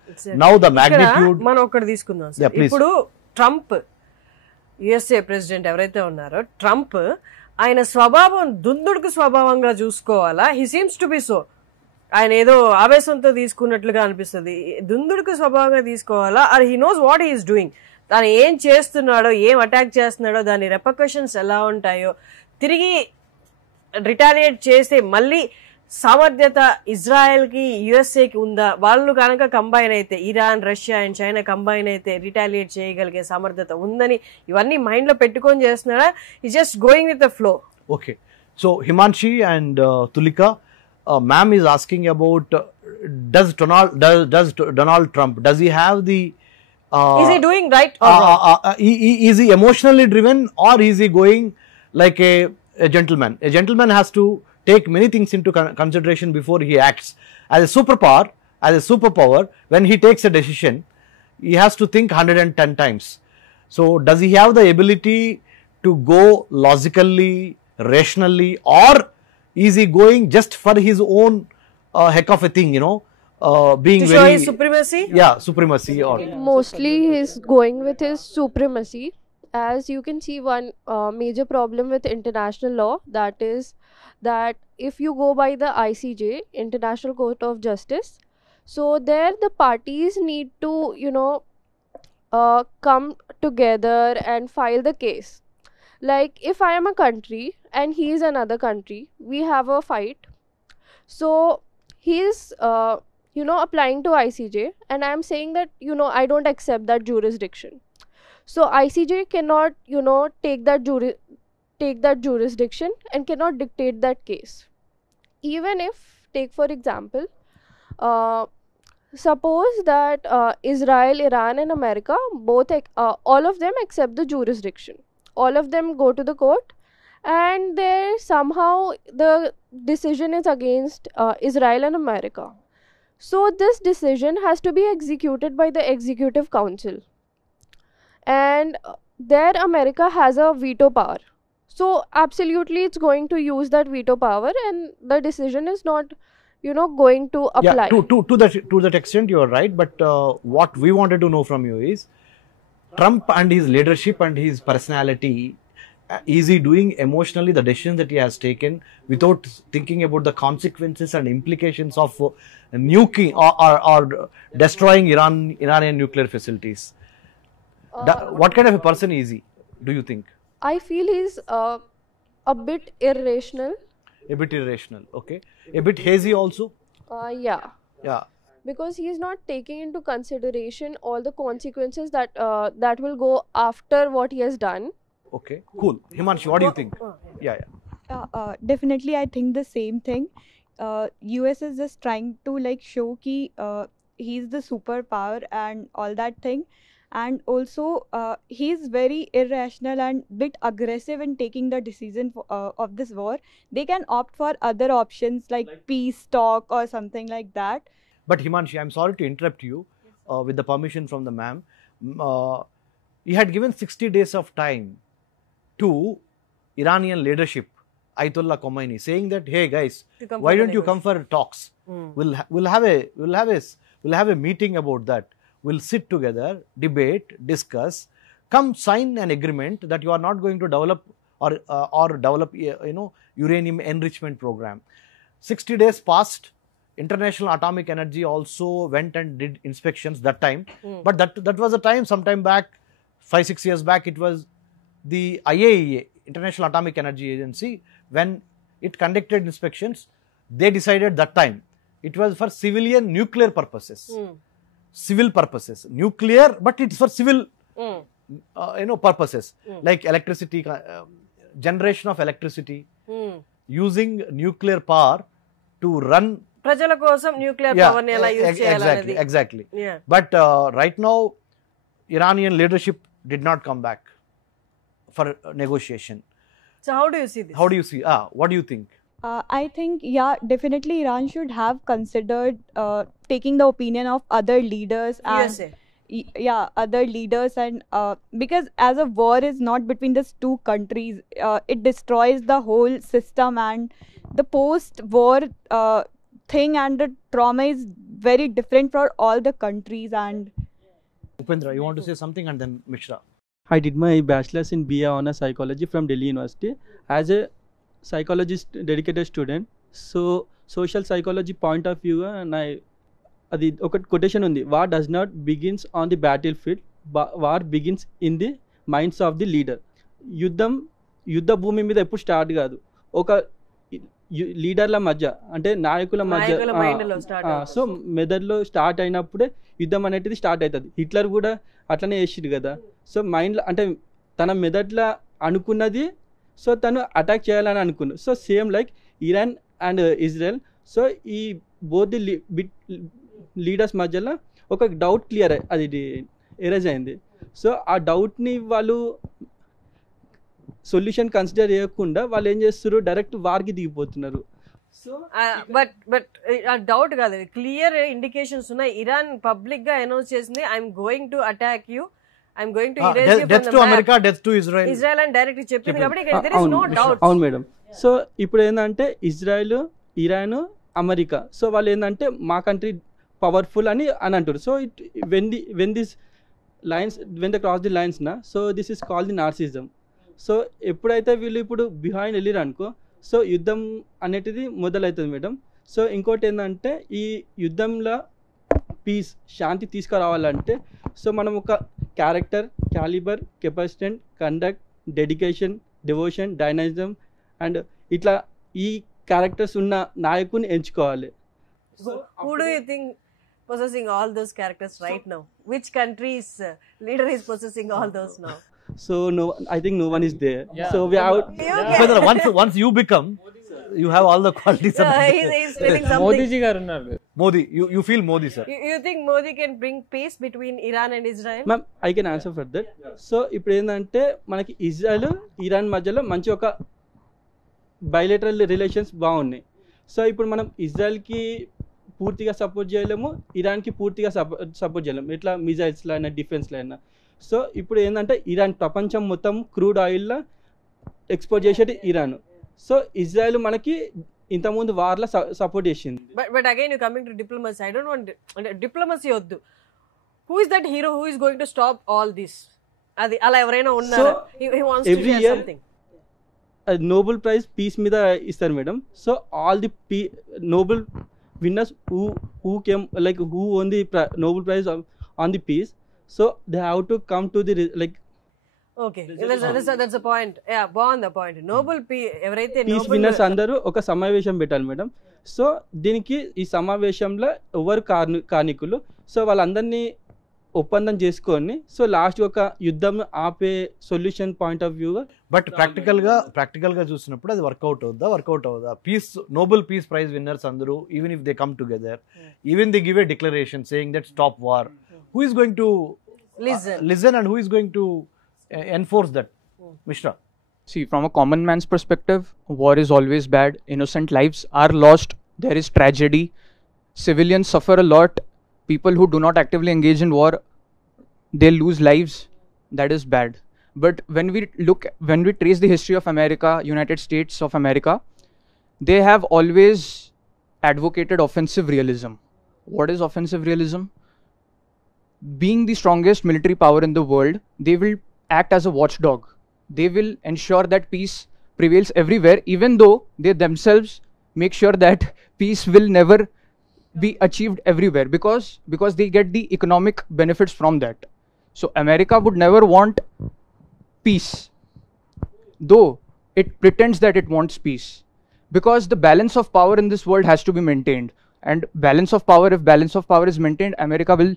Now the magnitude. మనం ఒకటి తీసుకుందాం Yeah, సార్. please. ఇప్పుడు ట్రంప్ యుఎస్ఏ ప్రెసిడెంట్ ఎవరైతే ఉన్నారో Trump, ఆయన స్వభావం దుందుడుకు స్వభావంగా చూసుకోవాలా? He seems to be so. ఆయన ఏదో ఆవేశంతో తీసుకున్నట్లుగా అనిపిస్తుంది. దుందుడుకు స్వభావంగా తీసుకోవాలా? Or he knows what he is doing? తాను ఏం చేస్తున్నాడో, ఏం అటాక్ చేస్తున్నాడో, దాని రెపర్కషన్స్ ఎలా ఉంటాయో, తిరిగి రిటాలియేట్ చేస్తే మళ్ళీ సామర్థ్యత ఇజ్రాయెల్కి, యుఎస్ఏకి ఉందా? వాళ్ళు కనుక కంబైన్ అయితే, Iran, Russia and China combine అయితే రిటాలియేట్ చేయగలిగే సామర్థ్యత ఉందని ఇవన్నీ మైండ్ లో పెట్టుకొని చేస్తున్నాడా? ఈ just going with the flow. Okay, so Himanshi and Tulika, ma'am is asking about does Donald Trump, does he have the Is he doing right or wrong? is he emotionally driven, or is he going like a gentleman? A gentleman has to take many things into consideration before he acts. As a superpower, when he takes a decision, he has to think 110 times. So does he have the ability to go logically, rationally, or is he going just for his own heck of a thing, being To very show his supremacy? Yeah, supremacy. Or Mostly he's going with his supremacy. As you can see, one major problem with international law, that is that if you go by the ICJ, International Court of Justice, so there the parties need to come together and file the case. Like if I am a country and he is another country, we have a fight. So he is applying to ICJ, and I am saying that I don't accept that jurisdiction. So ICJ cannot take that jurisdiction and cannot dictate that case. Even if, take for example, suppose that Israel, Iran and America both all of them accept the jurisdiction, all of them go to the court, and there somehow the decision is against Israel and America. So this decision has to be executed by the executive council, and there America has a veto power. So absolutely it's going to use that veto power, and the decision is not going to apply. To that extent you are right, but what we wanted to know from you is Trump and his leadership and his personality, is he doing emotionally the decisions that he has taken without thinking about the consequences and implications of nuking or destroying Iranian nuclear facilities? What kind of a person is he, do you think? I feel he's a bit irrational. A bit irrational, okay. A bit hazy also? Yeah. Yeah. Because he is not taking into consideration all the consequences that will go after what he has done. Okay, cool. Himanshi, what do you think? Yeah. Definitely, I think the same thing. US is just trying to like show ki he's the superpower and all that thing, and also he's very irrational and bit aggressive in taking the decision of this war. They can opt for other options like peace talk or something like that. But Himanshi, I'm sorry to interrupt you with the permission from the ma'am. He had given 60 days of time to Iranian leadership, Ayatollah Khomeini, saying that, hey guys, why don't you come for talks? We'll have a meeting about that. We'll sit together, debate, discuss, come sign an agreement that you are not going to develop or develop uranium enrichment program. 60 days passed. International Atomic Energy also went and did inspections that time. But that was a time, sometime back, 5-6 years back, it was the IAEA, International Atomic Energy Agency, when it conducted inspections, they decided that time it was for civilian nuclear purposes. Civil purposes. Nuclear, but it's for civil purposes. Like electricity, generation of electricity, using nuclear power to run ప్రజల కోసం nuclear power ని ఎలా use చేయాలనేది. Exactly. But right now Iranian leadership did not come back for negotiation. So how do you see this? How do you see? What do you think? I think, yeah, definitely Iran should have considered taking the opinion of other leaders and USA. Other leaders, and because as a war is not between these two countries, it destroys the whole system, and the post-war thing and the trauma is very different for all the countries. And Upendra, you want to say something, and then Mishra. I did my bachelor's in BA Honors Psychology from Delhi University as a psychologist dedicated student. So social psychology point of view, and అది ఒక quotation ఉంది, war does not begins on the battle field, war begins in the minds of the leader. యుద్ధ భూమి మీద ఎప్పుడు start కాదు, ఒక లీడర్ల మధ్య అంటే నాయకుల మధ్య. సో మెదడులో స్టార్ట్ అయినప్పుడే యుద్ధం అనేది స్టార్ట్ అవుతుంది. హిట్లర్ కూడా అట్లనే చేసిడు కదా. సో మైండ్లో అంటే తన మెదడులో అనుకున్నది, సో తను అటాక్ చేయాలని అనుకున్నాడు. So same like Iran and Israel. So ఈ బోత్ ది లీడర్స్ మధ్యలో ఒక డౌట్ క్లియర్ అది ఎరేజ్ అయింది. సో ఆ డౌట్ని వాళ్ళు సొల్యూషన్ కన్సిడర్ చేయకుండా వాళ్ళు ఏం చేస్తారు, డైరెక్ట్ వార్కి దిగిపోతున్నారు. సో బట్ డౌట్ కాదు, క్లియర్ ఇండికేషన్స్ ఉన్నాయి. ఇరాన్ పబ్లిక్ గా అనౌన్స్ చేసింది, I'm going to attack you, I'm going to erase you from the America, death to Israel. Israel అని డైరెక్ట్ చెప్పింది కాబట్టి దేర్ ఇస్ నో డౌట్. అవును madam. So ఇప్పుడు ఏంటంటే ఇజ్రాయెల్, ఇరాన్, అమెరికా, సో వాళ్ళు ఏంటంటే మా కంట్రీ పవర్ఫుల్ అని అంటారు. So when this lines when the cross the lines నా, so this is called the narcissism. So ఎప్పుడైతే వీళ్ళు ఇప్పుడు బిహైండ్ వెళ్ళిరు అనుకో, సో యుద్ధం అనేటిది మొదలవుతుంది మేడం. సో ఇంకోటి ఏంటంటే ఈ యుద్ధంలో పీస్, శాంతి తీసుకురావాలంటే సో మనం ఒక character, calibre, capacitant, conduct, dedication, devotion, dynamism and ఇట్లా ఈ క్యారెక్టర్స్ ఉన్న నాయకుని ఎంచుకోవాలి. Who do you think possessing all those characters right now? Which country's leader is possessing all those now? So no, I think no one is there. So we have Because once you become, you have all the qualities. He's feeling something. Modiji గారు ఉన్నారు. Modi, you feel Modi, sir. You think Modi can bring peace between Iran and Israel? Ma'am I can answer for that. So ఇప్పుడు ఏంటంటే మనకి Israel Iran మధ్యలో మంచి ఒక bilateral relations బాగున్నాయి. So ఇప్పుడు మనం ఇజ్రాయెల్కి పూర్తిగా సపోర్ట్ చేయలేము, ఇరాన్కి పూర్తిగా సపోర్ట్ చేయలేము, ఇట్లా మిజైల్స్లో అయినా డిఫెన్స్లో అయినా. సో ఇప్పుడు ఏంటంటే ఇరాన్ ప్రపంచం మొత్తం క్రూడ్ ఆయిల్లో ఎక్స్పోర్ట్ చేసేది ఇరాన్. సో ఇజ్రాయెల్ మనకి ఇంతకుముందు వార్లో సపోర్ట్ చేసింది. But again you coming to diplomacy. I don't want diplomacy వద్దు. Who is that hero who is going to stop all this? అది అలా ఎవరైనా ఉన్నారా? He wants to every share year something. Nobel prize peace మీద ఇస్తారు madam. So all the Nobel winners who came like who won the Nobel Prize on the peace, so they have to come to the like Okay, that's a point. Yeah, బాగుంది ఆ point. Nobel ఎవరైతే piece winners అందరూ ఒక సమావేశం పెట్టాలి madam. So దీనికి ఈ సమావేశంలో ఎవరు కార్మికులు, సో వాళ్ళందరినీ ఒప్పందం చేసుకొని సో లాస్ట్ ఒక యుద్ధం ఆపే సొల్యూషన్ పాయింట్ ఆఫ్ వ్యూగా. బట్ ప్రాక్టికల్ గా చూసినప్పుడు అది వర్కౌట్ అవుదా? నోబెల్ పీస్ ప్రైజ్ విన్నర్స్ అందరూ even if they come together, even they give a declaration saying that stop war, who is going to listen and who is going to enforce that? Mishra. See, from a common man's perspective, war is always bad. Innocent lives are lost. There is tragedy. Civilians suffer a lot. People who do not actively engage in war, they lose lives. That is bad. But when we trace the history of America, United States of America, they have always advocated offensive realism. What is offensive realism? Being the strongest military power in the world, they will act as a watchdog. They will ensure that peace prevails everywhere, even though they themselves make sure that peace will never be achieved everywhere, because they get the economic benefits from that. So America would never want peace, though it pretends that it wants peace, because the balance of power in this world has to be maintained. And if balance of power is maintained, America will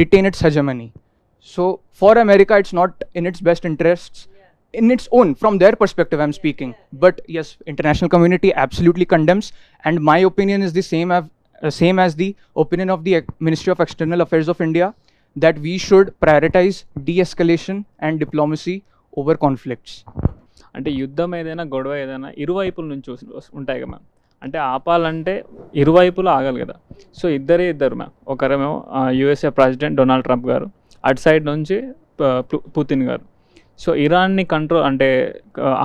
retain its hegemony. So for America, it's not in its best interests, in its own, from their perspective I'm speaking. But yes, international community absolutely condemns, and my opinion is the same as the opinion of the Ministry of External Affairs of India, that we should prioritize de-escalation and diplomacy over conflicts. అంటే యుద్ధం ఏదైనా గొడవ ఏదైనా ఇరువైపుల నుంచి ఉంటాయి కదా ma'am. అంటే ఆపాలంటే ఇరువైపులు ఆగాలి కదా. సో ఇద్దరు మ్యామ్, ఒకరేమో యుఎస్ఏ ప్రెసిడెంట్ డొనాల్డ్ ట్రంప్ గారు, అటు సైడ్ నుంచి పుతిన్ గారు. సో ఇరాన్ని కంట్రోల్ అంటే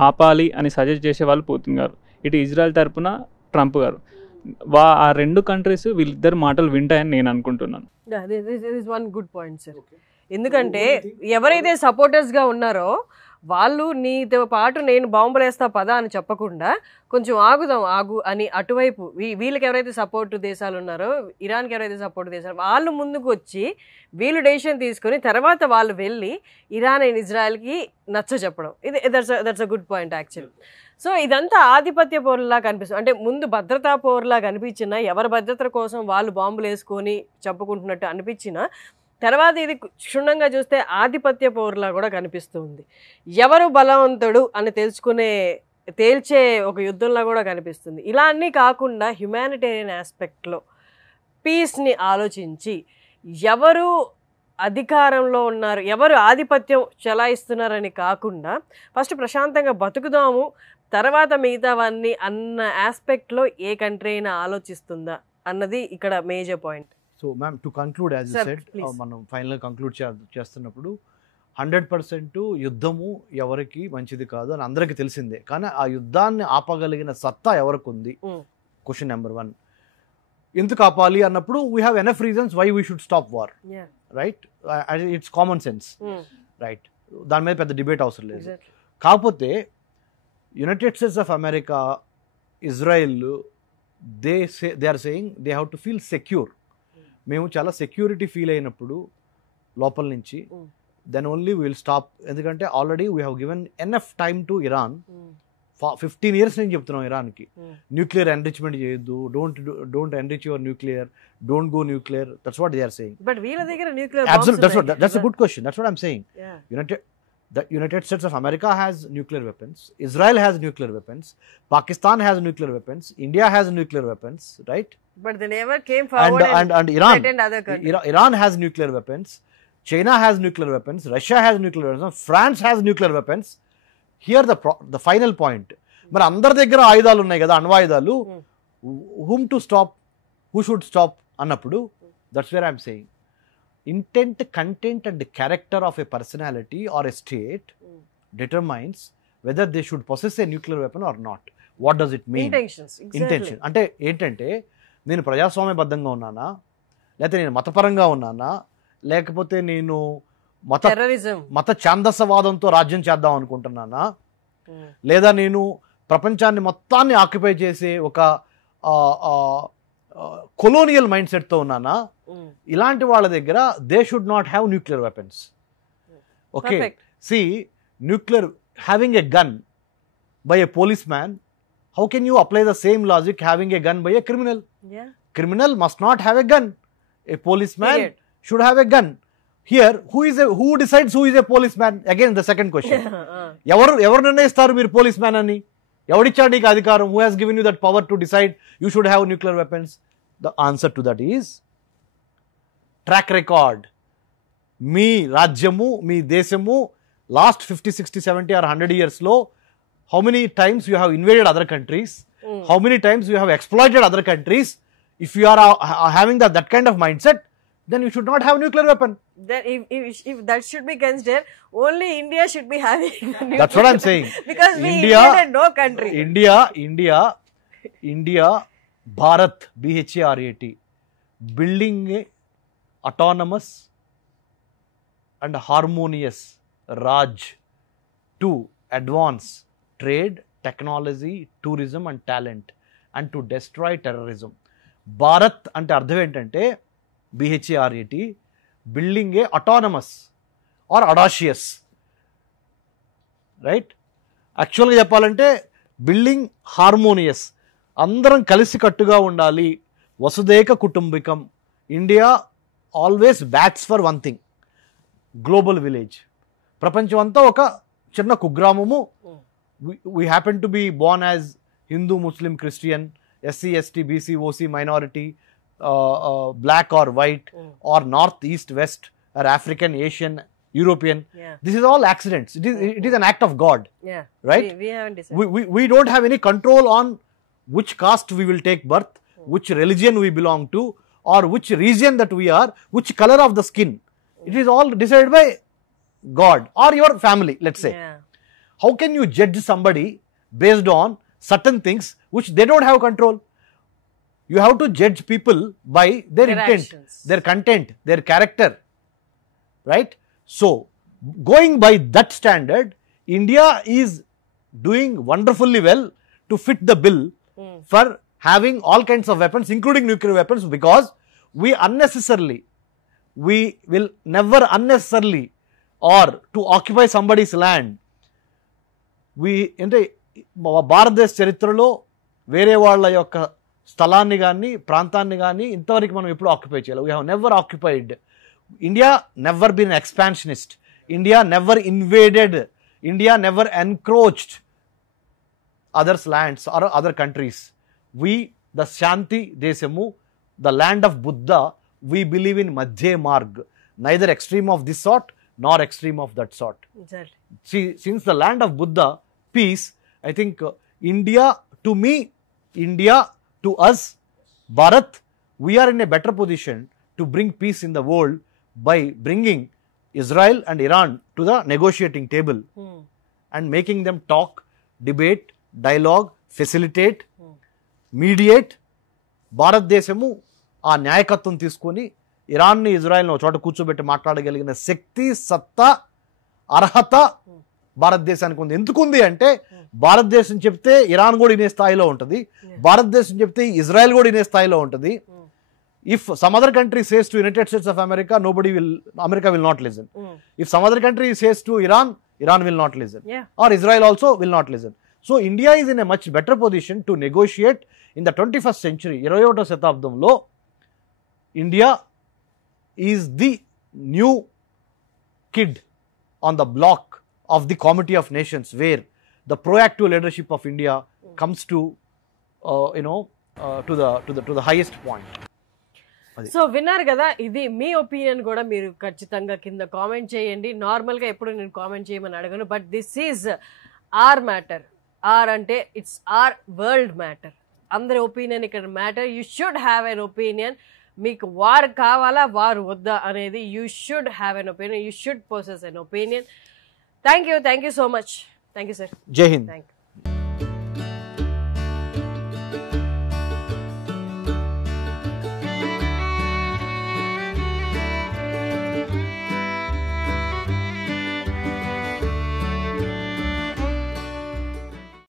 ఆపాలి అని సజెస్ట్ చేసే వాళ్ళు పుతిన్ గారు, ఇటు ఇజ్రాయెల్ తరపున ట్రంప్ గారు. ఆ రెండు కంట్రీస్ వీళ్ళిద్దరు మాటలు వింటాయని నేను అనుకుంటున్నాను. One good point sir. ఎందుకంటే ఎవరైతే సపోర్టర్స్గా ఉన్నారో వాళ్ళు నీతో పాటు నేను బాంబులు వేస్తా పదా అని చెప్పకుండా కొంచెం ఆగు అని అటువైపు వీళ్ళకి ఎవరైతే సపోర్ట్ దేశాలు ఉన్నారో, ఇరాన్కి ఎవరైతే సపోర్ట్ దేశాలు, వాళ్ళు ముందుకు వచ్చి వీళ్ళు డెసిషన్ తీసుకొని తర్వాత వాళ్ళు వెళ్ళి ఇరాన్ అండ్ ఇజ్రాయెల్కి నచ్చ చెప్పడం, ఇది that's a good point actual. So ఇదంతా ఆధిపత్య పోరులా కనిపిస్తుంది. అంటే ముందు భద్రతా పోరులా కనిపించినా, ఎవరి భద్రత కోసం వాళ్ళు బాంబులు వేసుకొని చెప్పుకుంటున్నట్టు అనిపించినా, తర్వాత ఇది క్షుణ్ణంగా చూస్తే ఆధిపత్య పోరులా కూడా కనిపిస్తుంది. ఎవరు బలవంతుడు అని తేల్చే ఒక యుద్ధంలా కూడా కనిపిస్తుంది. ఇలా అన్నీ కాకుండా హ్యుమానిటేరియన్ ఆస్పెక్ట్లో పీస్ని ఆలోచించి ఎవరు అధికారంలో ఉన్నారు, ఎవరు ఆధిపత్యం చెలాయిస్తున్నారని కాకుండా ఫస్ట్ ప్రశాంతంగా బతుకుదాము, తర్వాత మిగతావన్నీ అన్న ఆస్పెక్ట్లో ఏ కంట్రీ అయినా ఆలోచిస్తుందా అన్నది ఇక్కడ major point. So ma'am, to conclude, as you said, మనం ఫైనల్గా కంక్లూడ్ చేస్తున్నప్పుడు 100% యుద్ధము ఎవరికి మంచిది కాదు అని అందరికీ తెలిసిందే. కానీ ఆ యుద్ధాన్ని ఆపగలిగిన సత్తా ఎవరికి ఉంది? Question number 1. ఎందుకు ఆపాలి అన్నప్పుడు we have enough reasons why we should stop war, right? It's common sense, right? దాని మీద పెద్ద డిబేట్ అవసరం లేదు. కాకపోతే United States of America, Israel, they are saying they have to feel secure. మేము చాలా సెక్యూరిటీ ఫీల్ అయినప్పుడు లోపల నుంచి, దెన్ ఓన్లీ విల్ స్టాప్. ఎందుకంటే already we have given enough time to Iran 15 years నేను చెప్తున్నాం ఇరాన్కి న్యూక్లియర్ ఎన్రిచ్మెంట్ చేయొద్దు, don't enrich your nuclear, don't go nuclear. That's what they are saying. But వీళ్ళ దగ్గర nuclear That's a good question. That's what I'm saying. The United States of America has nuclear weapons. Israel has nuclear weapons. Pakistan has nuclear weapons. India has nuclear weapons, right? But they never came forward and Iran, threatened other countries. Iran has nuclear weapons. China has nuclear weapons. Russia has nuclear weapons. France has nuclear weapons. Here the final point. మరి అందరి దగ్గర ఆయుధాలు ఉన్నాయి కదా, అణ్వాయుధాలు. Whom to stop? Who should stop? అన్నప్పుడు that's where I'm saying. Intent, content and character of a personality or a state determines whether they should possess a nuclear weapon or not. What does it mean? Intentions. Exactly. Intention. అంటే ఏంటంటే నేను ప్రజాస్వామ్యబద్ధంగా ఉన్నానా, లేకపోతే నేను మతపరంగా ఉన్నానా, లేకపోతే నేను మత ఛాందసవాదంతో రాజ్యం చేద్దాం అనుకుంటున్నానా, లేదా నేను ప్రపంచాన్ని మొత్తాన్ని ఆక్యుపై చేసే ఒక కొలోనియల్ మైండ్ సెట్తో ఉన్నానా, ఇలాంటి వాళ్ళ దగ్గర they should not have nuclear weapons. Okay, see nuclear having a gun by a police man, how can you apply the same logic having a gun by a criminal? Criminal must not have a gun. A policeman should have a gun. Here, who decides who is a policeman? Again, the second question. ఎవరు నిర్ణయిస్తారు మీరు policeman అని? ఎవడిచ్చాడు నీకు అధికారం? Who has given you that power to decide you should have nuclear weapons? The answer to that is track record. మీ రాజ్యము, మీ దేశము last 50, 60, 70 or 100 years లో how many times you have invaded other countries, how many times you have exploited other countries. If you are having that kind of mindset, then you should not have nuclear weapon. Then if that should be considered, only India should be having nuclear. That's what I'm saying. Because we invaded no country. India, Bharat, BHARAT, building a autonomous and harmonious Raj to advance trade, technology, tourism and talent and to destroy terrorism. Bharat అంటే అర్థం ఏంటంటే BHARAT, building a autonomous or audacious, right? యాక్చువల్గా చెప్పాలంటే building harmonious, అందరం కలిసికట్టుగా ఉండాలి, వసుదైక కుటుంబికం. India always bats for one thing, global village. ప్రపంచం అంతా ఒక చిన్న కుగ్రామము. We happen to be born as Hindu, Muslim, Christian, SC, ST, BC, OC, minority, black or white, or north, east, west, or African, Asian, European. This is all accidents. It is an act of God. Right? We haven't decided. We don't have any control on which caste we will take birth, which religion we belong to, or which region that we are, which color of the skin. It is all decided by God or your family, let's say. How can you judge somebody based on certain things which they don't have control? You have to judge people by their intent, their content, their character, right? So, going by that standard, India is doing wonderfully well to fit the bill for having all kinds of weapons, including nuclear weapons, because we will never unnecessarily or to occupy somebody's land. అంటే భారతదేశ చరిత్రలో వేరే వాళ్ళ యొక్క స్థలాన్ని కానీ ప్రాంతాన్ని కానీ ఇంతవరకు మనం ఎప్పుడు ఆక్యుపై చేయాలి. We have never occupied. India never been expansionist. India never invaded. India never encroached others lands or other countries. We the శాంతి దేశము, the land of Buddha. We believe in మధ్య మార్గ్, neither extreme of this sort nor extreme of that sort. Exactly. See, since the land of Buddha, peace, I think India, to me, India, to us, Bharat, we are in a better position to bring peace in the world by bringing Israel and Iran to the negotiating table and making them talk, debate, dialogue, facilitate, mediate. భారతదేశము ఆ న్యాయకత్వం తీసుకొని ఇరాన్ని, ఇజ్రాయెల్ని ఒక చోట కూర్చోబెట్టి మాట్లాడగలిగిన శక్తి, సత్తా, అర్హత భారతదేశానికి ఉంది. ఎందుకుంది అంటే భారతదేశం చెప్తే ఇరాన్ కూడా ఇనే స్థాయిలో ఉంటుంది, భారతదేశం చెప్తే ఇజ్రాయెల్ కూడా ఇనే స్థాయిలో ఉంటుంది. If some other country says to United States of America, America will not listen. If some other country says to Iran, Iran will not listen. Or Israel also will not listen. So India is in a much better position to negotiate in the 21st century. 21వ శతాబ్దంలో India is the new kid on the block of the Committee of Nations, where the proactive leadership of India comes to to the highest point. So విన్నారు కదా, ఇది మీ opinion కూడా మీరు ఖచ్చితంగా కింద comment చేయండి. నార్మల్గా ఎప్పుడు నేను కామెంట్ చేయమని అడగను, but this is our matter. Our అంటే ఇట్స్ ఆర్ వరల్డ్ మ్యాటర్. అందరి ఒపీనియన్ ఇక్కడ matter. You should have an opinion. మీకు వారు కావాలా వారు వద్దా అనేది you should have an opinion. You should possess an opinion. Thank you so much. Thank you sir. జై హింద్. Thank you.